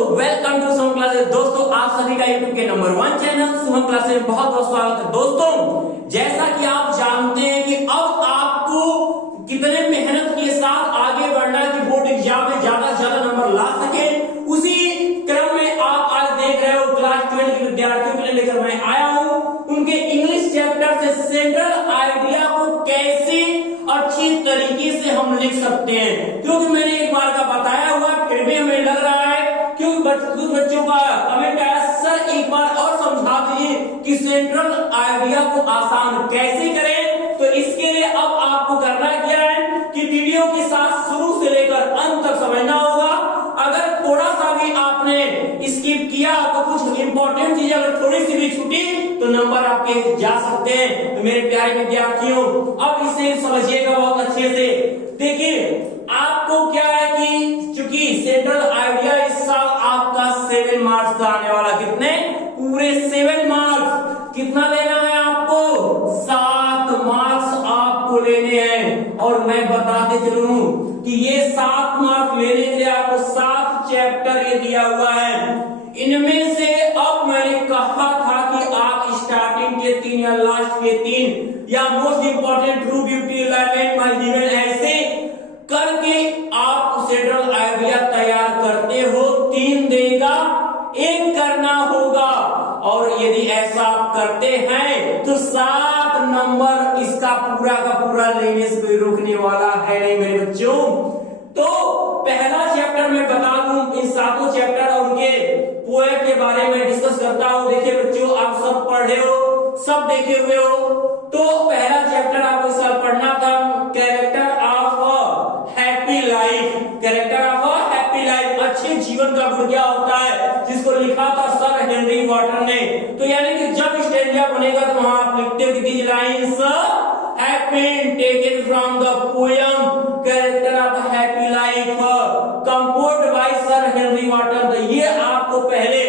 Welcome to Suman classes. दोस्तों आप सभी का यूट्यूब के नंबर 1 चैनल सुमन क्लासेस में बहुत बहुत स्वागत है। दोस्तों जैसा कि आप जानते हैं कि अब आपको कितने मेहनत के साथ आगे बढ़ना है कि बोर्ड एग्जाम में ज्यादा से ज्यादा नंबर ला सके, उसी क्रम में आप आज देख रहे हो क्लास 12 के विद्यार्थियों के लिए लेकर मैं आया हूं उनके इंग्लिश चैप्टर से सेंट्रल आइडिया को कैसे अच्छी तरीके से हम लिख सकते हैं। क्योंकि मैंने एक बार का बताया हुआ, फिर भी हमें लग रहा है क्योंकि कुछ बच्चों का कमेंट आया, सर एक बार और समझा दीजिए कि सेंट्रल आइडिया को आसान कैसे करें। तो इसके लिए अब आपको करना क्या है कि वीडियो के साथ शुरू से लेकर अंत तक समझना होगा। अगर थोड़ा सा भी आपने स्किप किया तो कुछ इंपॉर्टेंट चीजें अगर थोड़ी सी भी छूटी तो नंबर आपके जा सकते हैं। तो मेरे प्यारे विद्यार्थियों अब इसे समझिएगा बहुत अच्छे से। देखिए आपको क्या है कि चूंकि सेंट्रल आइडिया इस साल आपका 7 मार्क्स का आने वाला, कितने पूरे 7 मार्क्स, कितना लेना है आपको 7 मार्क्स आपको लेने हैं। और मैं बताते चलूं कि ये 7 मार्क्स लेने के लिए आपको 7 चैप्टर ये दिया हुआ है। इनमें से अब मैंने कहा था कि आप स्टार्टिंग के 3 या लास्ट के 3 या most important true beauty alignment my given ऐसे करके आप सेंट्रल आइडिया तैयार करते हो। 3 देगा, 1 करना होगा। और यदि ऐसा आप करते हैं तो 7 नंबर इसका पूरा का पूरा लेने से कोई रोकने वाला है नहीं मेरे बच्चों। तो पहला चैप्टर मैं बता दूं, इन 7 चैप्टर और उनके पोएट के बारे में डिस्कस करता हूं। देखिए बच्चों आप सब पढ़े हो, सब देखे हुए हो। तो पहला चैप्टर आपको इस साल पढ़ना था, character of happy life. Character of happy life, अच्छे जीवन का गुण क्या होता है, जिसको लिखा था सर हेनरी वॉटर ने। तो यानी कि जब स्टैंजा बनेगा तो वहां आप लिखते हो कि these lines have been taken from the poem Character of Happy Life composed by Sir Henry Wotton। ये आपको पहले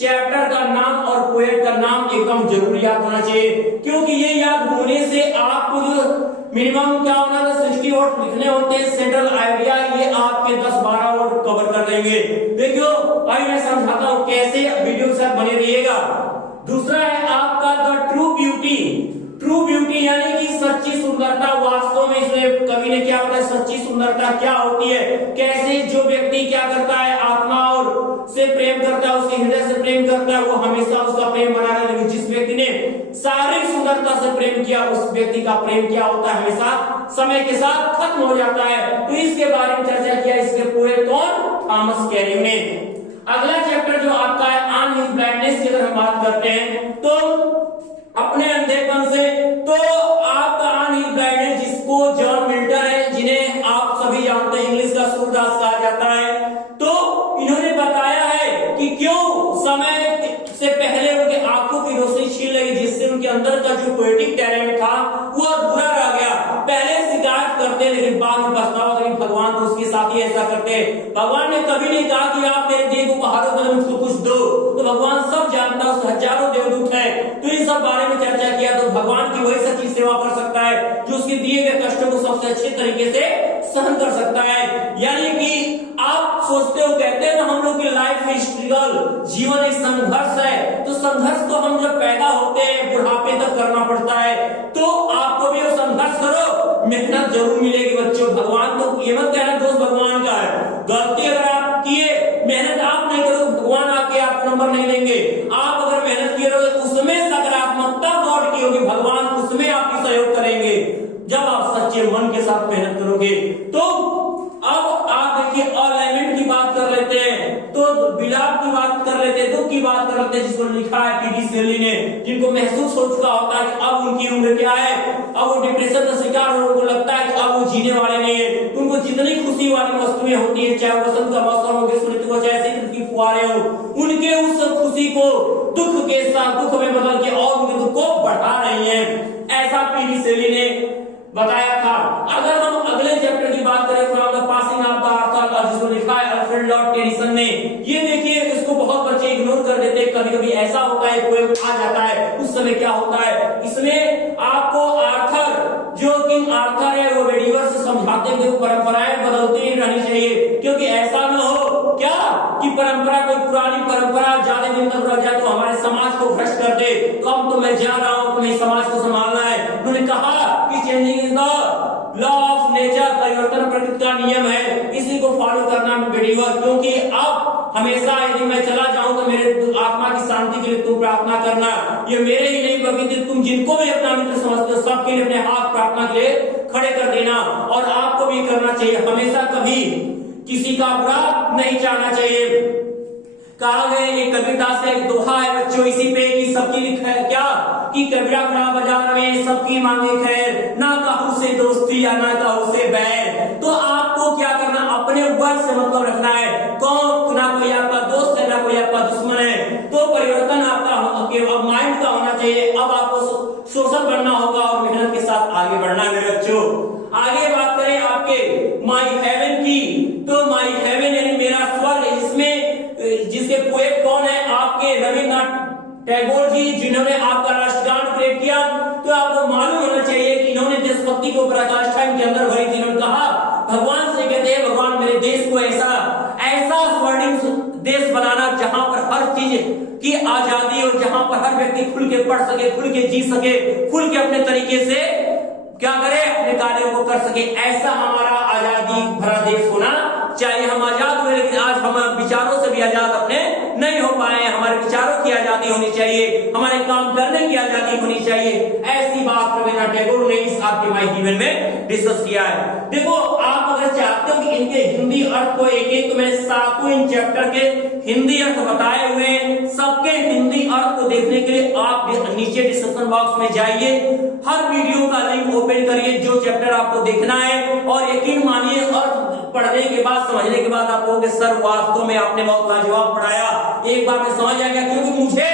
चैप्टर का नाम और पोएट का नाम एकदम जरूर याद होना चाहिए, क्योंकि ये याद होने से आपको जो मिनिमम क्या होना था 60 वर्ड लिखने होते हैं सेंट्रल आइडिया, ये आपके 10-12 वर्ड कवर कर लेंगे। देखियो अभी मैं समझाता हूँ कैसे, वीडियो के साथ बने रहिएगा। दूसरा है आपका the true beauty. True beauty यानी कि सच्ची सुंदरता। वास्तव में इसमें कवि ने क्या बताया, सच्ची सुंदरता क्या होती है, कैसे जो व्यक्ति क्या करता है आत्मा और से प्रेम करता है, उसके हृदय से प्रेम करता है, वो हमेशा उसका प्रेम बना रहेगा। जिस व्यक्ति ने शारीरिक सुंदरता से प्रेम किया उस व्यक्ति का प्रेम क्या होता है, हमेशा समय के साथ खत्म हो जाता है। तो इसके बारे में चर्चा किया इसके पोएट कौन, थॉमस कैरी ने। अगला चैप्टर जो आपका है ऑन हिज ब्लाइंडनेस की अगर हम बात करते हैं तो अपने अंधेपन से, तो आपका ऑन हिज ब्लाइंडनेस जिसको जॉन मिल्टन है, जिन्हें आप सभी जानते हैं इंग्लिश का सूरदास कहा जाता है, तो इन्होंने बताया है कि क्यों समय से पहले उनके आंखों की रोशनी छीन लगी, जिससे उनके अंदर का जो पोएटिक टैलेंट था वो अधूरा रह गया। पहले शिकायत करते लेकिन बाद में पछतावा कि भगवान तो उसके साथ ही ऐसा करते हैं। भगवान ने कभी नहीं कहा कि आप मेरे देह को उपहारों में मुझको कुछ दो, तो भगवान सब जानता, उसके हजारों देवदूत है। तो इन सब बारे में चर्चा किया। तो भगवान की वही सच्ची सेवा कर सकता है जो उसके दिए गए कष्टों को सबसे अच्छे तरीके से सहन कर सकता है। यानी कि आप सोचते हो, कहते हैं ना हम लोग की लाइफ में स्ट्रगल, जीवन एक संघर्ष है, तो संघर्ष तो हम जब पैदा होते हैं बुढ़ापे तक करना पड़ता है। तो आपको भी संघर्ष करो, मेहनत जरूर मिलेगी बच्चों। भगवान तो ये मत कहना दोस्त भगवान का है, गलती अगर आप किए, मेहनत आप नहीं करो, भगवान आके आप नंबर नहीं लेंगे। आप अगर मेहनत किए रहोगे उसमें सकारात्मकता गौर की होगी, भगवान उसमें आपकी सहयोग करेंगे जब आप सच्चे मन के साथ मेहनत करोगे। तो अब आप देखिए अलाइनमेंट की बात कर लेते हैं, तो विलाप की बात कर लेते हैं, दुख की बात कर लेते हैं, जिसको लिखा है पीडी शेली ने, जिनको महसूस हो चुका होता है कि अब उनकी उम्र क्या है, अब वो डिप्रेशन का शिकार हो, उनको लगता है कि अब वो जीने वाले नहीं है। उनको जितनी खुशी वाली वस्तुएं होती है, चाहे वसंत का मौसम हो, ग्रीष्म ऋतु हो, चाहे शीत ऋतु की फुहारें हो, उनके उस खुशी को दुख के साथ दुख में बदल के और उनके दुख को बढ़ा रही है, ऐसा पीडी शेली ने बताया था। अगर हम अगले चैप्टर की बात करें from the passing of the Arthur, जिसको लिखा है अल्फ्रेड लॉर्ड टेनिसन ने, ये देखिए इसको बहुत बच्चे इग्नोर कर देते हैं। कभी कभी ऐसा होता है पोएम आ जाता है, उस समय क्या होता है, इसमें आपको आर्थर जो किंग आर्थर है वो वेडिवर से समझाते हैं कि परंपराएं बदलती रहनी चाहिए, क्योंकि ऐसा न हो क्या कि परंपरा, कोई पुरानी परंपरा ज्यादा दिन तक रह जाए तो हमारे समाज को भ्रष्ट कर दे, तो अब तो मैं जा रहा हूं, तुम्हें समाज को संभालना है। उन्होंने कहा कि changing is the law of nature, परिवर्तन प्रकृति का नियम है, इसी को फॉलो करना बेटीवर, क्योंकि अब हमेशा यदि मैं चला जाऊं तो मेरे आत्मा की शांति के लिए तुम प्रार्थना करना। ये मेरे ही नहीं बल्कि तुम जिनको भी अपना मित्र समझते हो सबके लिए अपने हाथ प्रार्थना के लिए खड़े कर देना, और आपको भी करना चाहिए। हमेशा कभी किसी का बुरा नहीं चाहना चाहिए। कहा गया एक कबीरदास दास का एक दोहा है बच्चों इसी पे कि सबकी लिखा है क्या कि कबीरा खड़ा बाजार में सबकी मांगे खैर, ना कहूं से दोस्ती या ना कहूं से बैर। तो आपको क्या करना, अपने वर्ग से मतलब रखना है, कौन ना कोई आपका दोस्त है ना कोई आपका दुश्मन है। तो परिवर्तन आपका अब माइंड का होना चाहिए। अब आपको सोशल बनना होगा और मेहनत के साथ आगे बढ़ना है मेरे बच्चों। आगे बात करें आपके माई हेवन की, तो माई हेवन यानी मेरा स्वर्ग, जिसमें जिसके पोएट कौन है आपके रविन्द्रनाथ टैगोर जी, जिन्होंने आपका राष्ट्रगान क्रिएट किया। तो आपको मालूम होना चाहिए कि इन्होंने देशभक्ति को पराकाष्ठा इनके अंदर भरी थी। इन्होंने कहा भगवान से कहते हैं भगवान मेरे देश को ऐसा स्वर्णिम देश बनाना जहां पर हर चीज की आजादी और जहां पर हर व्यक्ति खुल के पढ़ सके, खुल के जी सके, खुल के अपने तरीके से क्या करे अपने कार्यों को कर सके, ऐसा हमारा आजादी भरा देश होना चाहिए। हम आजाद हुए लेकिन आज हम विचारों से भी आजाद अपने नहीं हो पाए। हमारे विचारों की आजादी होनी चाहिए, हमारे काम करने की आजादी होनी चाहिए। ऐसी बात रविन्द्रनाथ टैगोर ने इस आपके माई जीवन में डिस्कस किया है। देखो आप अगर चाहते हो कि इनके हिंदी अर्थ को एक एक, तो मैंने सातों इन चैप्टर के हिंदी अर्थ बताए हुए, सबके हिंदी अर्थ को देखने के लिए आप नीचे डिस्क्रिप्शन बॉक्स में जाइए, हर वीडियो का लिंक ओपन करिए जो चैप्टर आपको देखना है, और यकीन मानिए अर्थ पढ़ने के बाद समझने के बाद आप कहोगे सर वास्तव में आपने बहुत लाजवाब पढ़ाया, एक बार में समझ आ गया, क्योंकि मुझे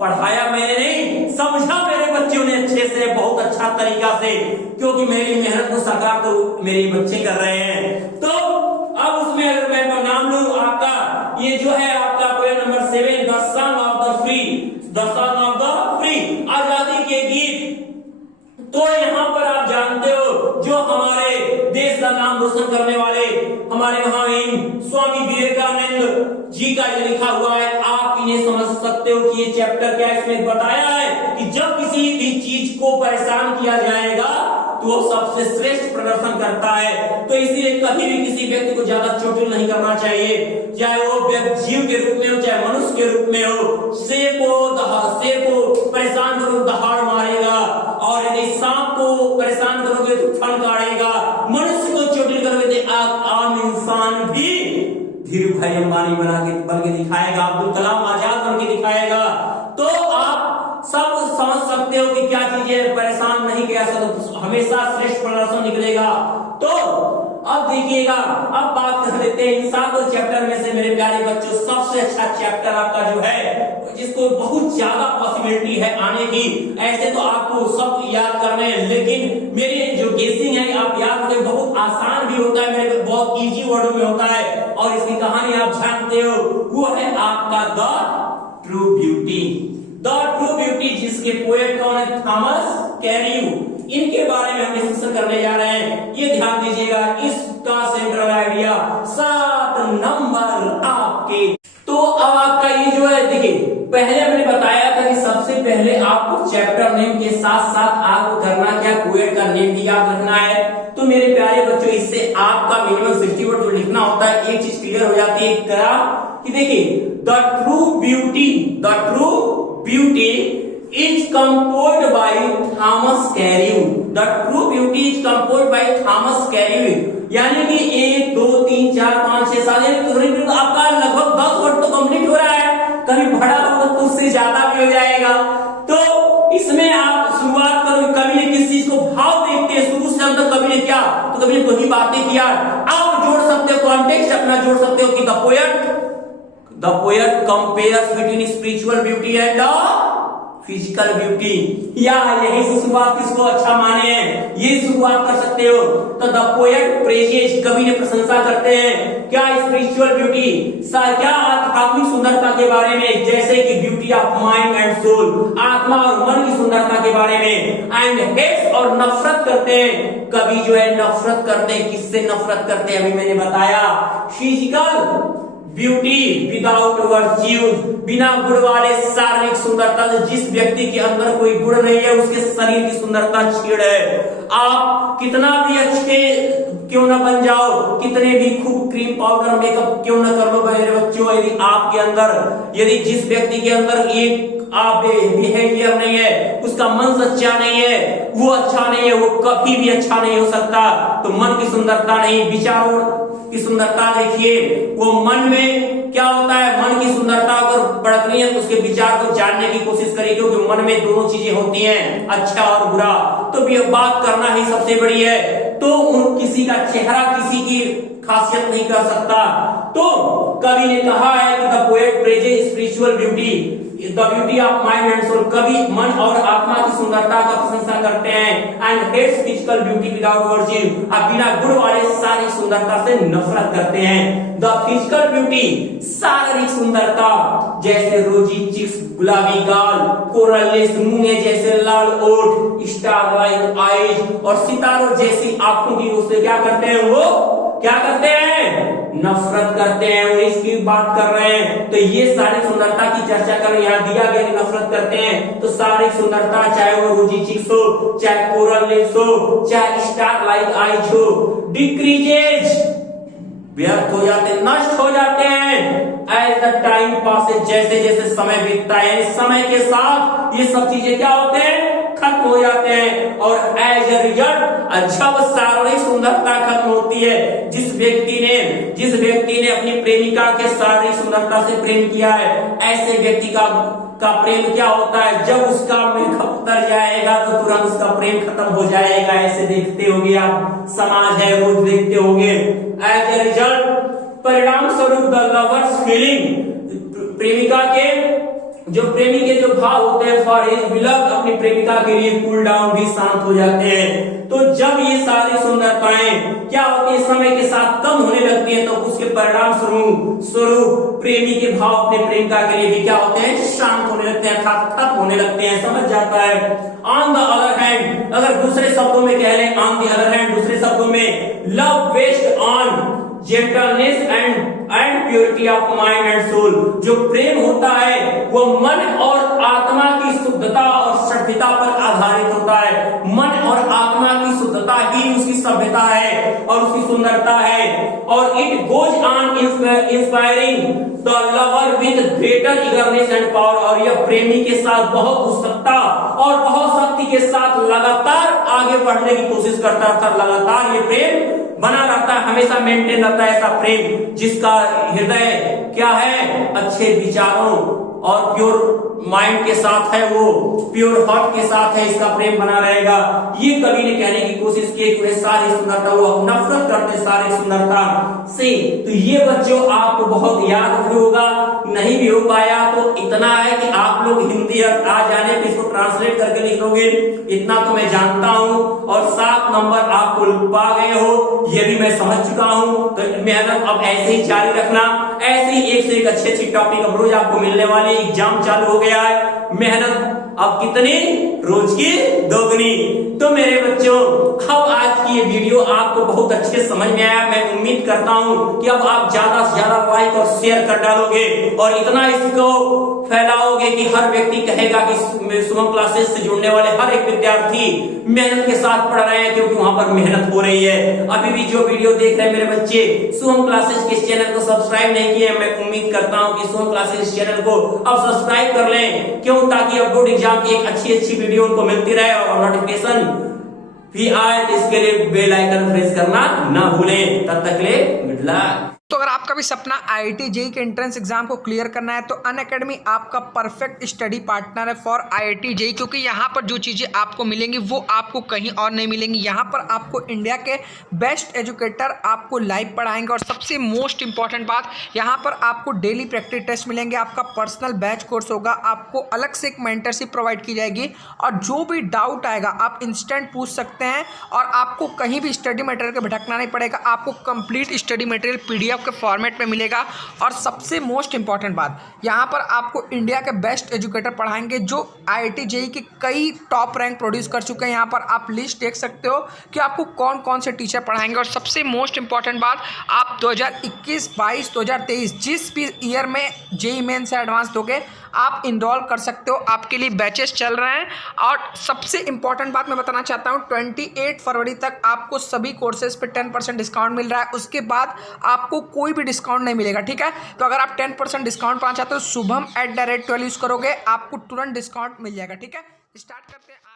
पढ़ाया मैंने नहीं, समझा मेरे बच्चों ने अच्छे से, बहुत अच्छा तरीका से, क्योंकि मेरी मेहनत को साकार तो मेरे बच्चे कर रहे हैं। तो अब उसमें अगर मैं नाम लूं आपका, ये जो है आपका poem number 7 the song of the free, the song of the free, आजादी के गीत। तो यहाँ पर आप जानते हो जो हमारे देश का नाम रोशन करने वाले हमारे महावीर स्वामी विवेकानंद जी का ये लिखा हुआ है, आप इन्हें समझ सकते हो कि ये चैप्टर क्या इसमें बताया है कि जब किसी भी चीज को परेशान किया जाएगा तो वो सबसे श्रेष्ठ प्रदर्शन करता है। तो इसीलिए कभी भी किसी व्यक्ति को ज्यादा चोटिल नहीं करना चाहिए, चाहे वो जीव के रूप में हो चाहे मनुष्य के रूप में हो। शेर को परेशान करो दहाड़ मारेगा, और यदि सांप को परेशान करोगे तो फन काटेगा, मनुष्य को चोटिल करोगे तो आम इंसान भी धीरू भाई अंबानी बन के दिखाएगा, अब्दुल कलाम आजाद बन के दिखाएगा। तो आप सब समझ सकते हो कि क्या चीजें परेशान नहीं किया तो हमेशा श्रेष्ठ प्रदर्शन निकलेगा। तो अब देखिएगा, अब बात कर लेते हैं इन सातों चैप्टर में से मेरे प्यारे बच्चों सबसे अच्छा चैप्टर आपका जो है, जिसको बहुत ज्यादा पॉसिबिलिटी है आने की। ऐसे तो आपको सब याद करने हैं, लेकिन मेरी जो गेसिंग है आप याद करें, बहुत आसान भी होता है, मेरे बहुत इजी वर्डों में होता है, और इसकी कहानी आप जानते हो, वो है आपका the true beauty. The true beauty जिसके पोएट कौन है, थॉमस कैरियू, इनके बारे में हम डिस्कशन करने जा रहे हैं। ये ध्यान दीजिएगा, इसका सेंट्रल आइडिया 7 नंबर आपके। तो अब आपका ये जो है देखिए, पहले मैंने बताया था कि सबसे पहले आपको चैप्टर नेम के साथ साथ आपको करना क्या, पोएट का नेम भी याद रखना है। तो मेरे प्यारे बच्चों इससे आपका मिनिमम 60 वर्ड जो लिखना होता है एक चीज क्लियर हो जाती है क्या कि देखिए the true beauty is composed by Thomas Carlyle. The true beauty is composed by Thomas Carlyle. यानी कि 1 2 3 4 5 6 7 आपका लगभग 10 वर्ड तो कंप्लीट हो रहा है, कभी बड़ा होगा तो उससे ज्यादा भी हो जाएगा। तो इसमें आप शुरुआत करो, कवि ने किस चीज को भाव देखते हैं शुरू से अंत, कवि ने क्या तो कवि ने वही बातें किया। आप जोड़ सकते हो, कॉन्टेक्स्ट अपना जोड़ सकते हो कि the poet compares between spiritual beauty and physical beauty, या यही से शुरुआत किसको अच्छा माने हैं ये शुरुआत कर सकते हो। तो द पोएट प्रेजेस, कवि ने प्रशंसा करते हैं क्या स्पिरिचुअल ब्यूटी, क्या आध्यात्मिक सुंदरता के बारे में, जैसे कि beauty of mind and soul, आत्मा और मन की सुंदरता के बारे में। एंड हेट्स, और नफरत करते हैं, कवि जो है नफरत करते हैं, किससे नफरत करते हैं अभी मैंने बताया, फिजिकल ब्यूटी विदाउट वर्च्यूज, बिना गुण वाले शारीरिक सुंदरता, जिस व्यक्ति के अंदर कोई गुण नहीं है उसके शरीर की सुंदरता छीड़ है। आप कितना भी अच्छे क्यों ना बन जाओ, कितने भी खूब क्रीम पाउडर मेकअप क्यों ना कर लो मेरे बच्चों, यदि आपके अंदर, यदि जिस व्यक्ति के अंदर एक आप बिहेवियर नहीं है, उसका मन सच्चा नहीं है, वो अच्छा नहीं है, वो कभी भी अच्छा नहीं हो सकता। तो मन की सुंदरता नहीं, विचारों की सुंदरता देखिए, वो मन में क्या होता है, मन की सुंदरता अगर बढ़नी है तो उसके विचार को जानने की कोशिश करिए, क्योंकि मन में दोनों चीजें होती हैं, अच्छा और बुरा। तो ये बात करना ही सबसे बड़ी है। तो किसी का चेहरा किसी की खासियत नहीं कर सकता। तो कवि ने कहा है कि the poet praises spiritual beauty, the beauty of mind and soul. कवि मन और आत्मा की सुंदरता का प्रशंसा करते हैं, and hates physical beauty without virtue, आप बिना गुण वाले सारी सुंदरता से नफरत करते हैं। द फिजिकल ब्यूटी, शारीरिक सुंदरता, जैसे रोजी चिक्स, गुलाबी गाल, कोरल लिप्स, मूंगे जैसे लाल ओठ, स्टार लाइक आईज, और सितारों जैसी आंखों की उससे क्या करते हैं, वो क्या करते हैं, नफरत करते हैं। और इसकी बात कर रहे हैं, तो ये शारीरिक सुंदरता की चर्चा कर रहे हैं, यहाँ दिया गया नफरत करते हैं। तो शारीरिक सुंदरता चाहे वो रोजी चिक्स हो, चाहे कोरल लिप्स हो, चाहे स्टार लाइक आईज हो, डिक्रीजेज, व्यर्थ हो जाते हैं, नष्ट हो जाते हैं। एज द टाइम पासेज, जैसे जैसे समय बीतता है, समय के साथ ये सब चीजें क्या होते हैं, खत्म हो जाते हैं। और एज ए रिजल्ट, जब शारीरिक सुंदरता खत्म होती है, जिस व्यक्ति ने अपनी प्रेमिका के शारीरिक सुंदरता से प्रेम किया है, ऐसे व्यक्ति का प्रेम क्या होता है, जब उसका मेकअप उतर जाएगा तो तुरंत उसका प्रेम खत्म हो जाएगा। ऐसे देखते होगे आप, समाज है रोज देखते होगे। एज ए रिजल्ट, परिणाम स्वरूप द लवर्स फीलिंग, प्रेमिका के जो प्रेमी के जो भाव होते हैं फॉर हिज बिलव्ड, अपनी प्रेमिका के लिए कूल डाउन भी, शांत हो जाते हैं। तो जब ये सारी सुंदरताएं क्या होती है, समय के साथ कम होने लगती है, तो उसके परिणाम स्वरूप प्रेमी के भाव अपने प्रेमिका के लिए भी क्या होते हैं, शांत होने लगते हैं, खत्म होने लगते हैं, समझ जाता है। ऑन द अदर हैंड, अगर दूसरे शब्दों में कह लें, ऑन द अदर हैंड, दूसरे शब्दों में, love based on gentleness and purity of mind and soul, जो प्रेम होता है वो मन और आत्मा की शुद्धता और सभ्यता पर आधारित होता है। मन और आत्मा की शुद्धता ही उसकी सभ्यता है और उसकी सुंदरता है। और it goes on inspiring the lover with greater eagerness and power, और यह प्रेमी के साथ बहुत उत्सुकता और बहुत शक्ति के साथ लगातार आगे बढ़ने की कोशिश करता था। लगातार ये प्रेम बना रहता है, हमेशा मेंटेन रहता है ऐसा प्रेम, जिसका हृदय क्या है, अच्छे विचारों और प्योर माइंड के साथ है, वो प्योर हार्ट के साथ है, इसका प्रेम बना रहेगा। ये कवि ने कहने की कोशिश की कि सारी सुंदरता, वो नफरत करते सारी सुंदरता से। तो ये बच्चों आपको बहुत याद होगा, नहीं भी हो पाया तो इतना है कि आप लोग हिंदी आ जाने पे इसको ट्रांसलेट करके लिख लोगे, इतना तो मैं जानता हूं। और 7 नंबर आपको पा गए हो, ये भी मैं समझ चुका हूं। तो मेहनत अब ऐसे ही जारी रखना, ऐसे ही एक से एक अच्छी टॉपिक अब रोज आपको मिलने वाले। एग्जाम चालू हो गया है, मेहनत अब कितनी, रोज की दोगुनी। तो मेरे बच्चों, अब आज की ये वीडियो आपको बहुत अच्छे समझ में आया। मैं उम्मीद करता हूं कि अब आप ज्यादा से ज्यादा लाइक और शेयर कर डालोगे और इतना इसको फैलाओगे कि हर व्यक्ति कहेगा कि सुमन क्लासेस से जुड़ने वाले हर एक विद्यार्थी मेहनत के साथ पढ़ रहे हैं, क्योंकि वहां पर मेहनत हो रही है। अभी भी जो वीडियो देख रहे हैं मेरे बच्चे, सुमन क्लासेस के चैनल को सब्सक्राइब नहीं किए, मैं उम्मीद करता हूं कि सुमन क्लासेस चैनल को अब सब्सक्राइब कर लें। क्यों? ताकि अब बोर्ड एग्जाम की एक अच्छी वीडियो उनको मिलती रहे और नोटिफिकेशन भी आए। इसके लिए बेल आइकन प्रेस करना ना भूलें। तब तक ले गुड लक। तो अगर आपका भी सपना IIT JEE के एंट्रेंस एग्जाम को क्लियर करना है तो अनअकैडमी आपका परफेक्ट स्टडी पार्टनर है फॉर IIT JEE, क्योंकि यहाँ पर जो चीज़ें आपको मिलेंगी वो आपको कहीं और नहीं मिलेंगी। यहाँ पर आपको इंडिया के बेस्ट एजुकेटर आपको लाइव पढ़ाएंगे और सबसे मोस्ट इंपॉर्टेंट बात, यहाँ पर आपको डेली प्रैक्टिस टेस्ट मिलेंगे, आपका पर्सनल बैच कोर्स होगा, आपको अलग से एक मेंटरशिप प्रोवाइड की जाएगी और जो भी डाउट आएगा आप इंस्टेंट पूछ सकते हैं और आपको कहीं भी स्टडी मटेरियल को भटकना नहीं पड़ेगा। आपको complete study material PDF PDF के फॉर्मेट में मिलेगा। और सबसे मोस्ट इंपॉर्टेंट बात, यहाँ पर आपको इंडिया के बेस्ट एजुकेटर पढ़ाएंगे जो IIT JEE के कई टॉप रैंक प्रोड्यूस कर चुके हैं। यहाँ पर आप लिस्ट देख सकते हो कि आपको कौन कौन से टीचर पढ़ाएंगे। और सबसे मोस्ट इंपॉर्टेंट बात, आप 2021, 22, 2023 जिस भी ईयर में JEE मेन से एडवांस दोगे आप इनरोल कर सकते हो। आपके लिए बैचेस चल रहे हैं। और सबसे इंपॉर्टेंट बात मैं बताना चाहता हूँ, 28 फरवरी तक आपको सभी कोर्सेज पे 10% डिस्काउंट मिल रहा है। उसके बाद आपको कोई भी डिस्काउंट नहीं मिलेगा, ठीक है। तो अगर आप 10% डिस्काउंट पाना चाहते हो, शुभम @12 यूज़ करोगे, आपको तुरंत डिस्काउंट मिल जाएगा, ठीक है। स्टार्ट करते हैं।